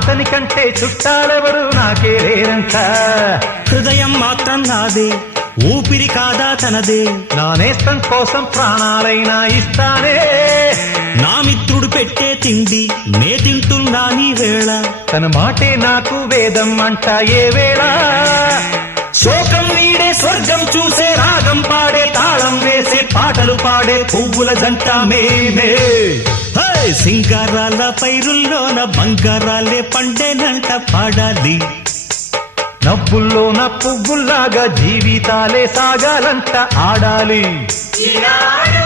అతని కంటే చుట్టాలెవరు నాకే లేరంట. హృదయం మాత్రం నాదే, ఊపిరి కాదా తనదే. నా నేస్తం కోసం ప్రాణాలైనా ఇస్తానే. నా మిత్రుడు పెట్టే తిండి నే తింటున్నా నీ వేళ. తన మాటే నాకు వేదం అంట ఏ వేళ. శోకం వీడే స్వర్గం చూసే, రాగం పాడే, తాళం వేసే, పాటలు పాడే పువ్వుల జంట మేమే. సింగారాల పైరుల్లోన బంగారాలే పండేనంట పాడాలి. నవ్వుల్లోన పువ్వుల్లాగా జీవితాలే సాగాలంట ఆడాలి. ఈనాడు